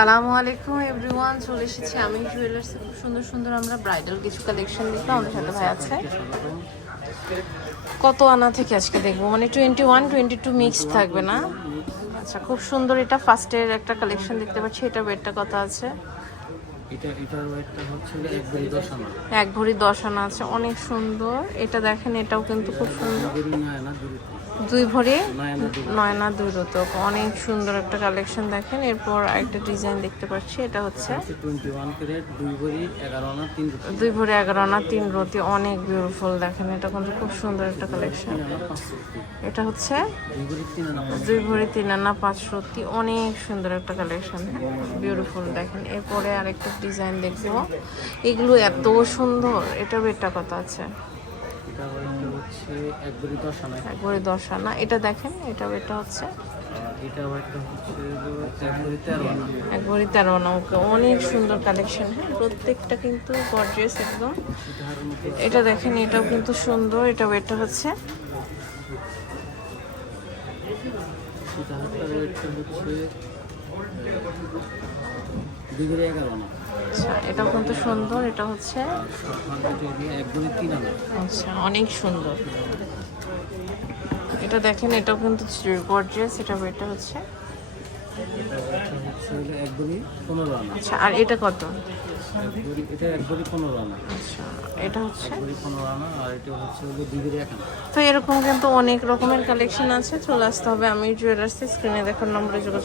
সালামু আলাইকুম এভরিওয়ান, চলে এসেছি আমি জুয়েলার্স খুব সুন্দর সুন্দর আমরা ব্রাইডাল কিছু কালেকশন দেখলাম আমাদের সাথে ভাই আছে। কত আনা থেকে আজকে দেখব? মানে twenty one twenty two mix থাকবে না? আচ্ছা খুব সুন্দর এটা ফার্স্টের একটা কালেকশন দেখতে পাচ্ছি, এটা বেডটা কথা আছে? এটা এটার ওয়েটটা হচ্ছে এক ভরি দশ আনা। এক ভরি দশ আনা আছে অনেক সুন্দর। এটা দেখেন এটাও কিন্তু খুব সুন্দর। দুই ভরি নয়না দুই রতক অনেক সুন্দর একটা কালেকশন দেখেন। এরপর আরেকটা ডিজাইন দেখতে পাচ্ছি এটা হচ্ছে দুই ভরি এগারো আনা তিন রতি অনেক বিউটিফুল দেখেন এটা কিন্তু খুব সুন্দর একটা কালেকশন এটা হচ্ছে দুই ভরি তিন আনা দুই ভরি তিন আনা পাঁচ রতি অনেক সুন্দর একটা কালেকশন বিউটিফুল দেখেন। এরপরে আরেকটা ডিজাইন দেখব। এগুলো এত সুন্দর এটার রেটটা কত আছে। এটা এক ভরি দশ আনা এটা দেখেন এটা এটা হচ্ছে। হলো এক ভরি তেরো আনা অনেক সুন্দর কালেকশন হ্যাঁ প্রত্যেকটা কিন্তু গর্জিয়াস একদম। এটা দেখেন, এটাও কিন্তু সুন্দর এটা ওয়েটটা হচ্ছে। দুই ভরি এগারো আনা। আচ্ছা এটাও কিন্তু সুন্দর, এটা হচ্ছে? আচ্ছা অনেক সুন্দর। এটা দেখেন, এটাও কিন্তু গর্জিয়াস এটা এটা হচ্ছে? আচ্ছা আর এটা কত? আচ্ছা এটা হচ্ছে? তো এরকম কিন্তু অনেক রকমের কালেকশন আছে, চলে আসতে হবে আমি জুয়েলার্সে স্ক্রিনে দেখার নম্বরে যোগাযোগ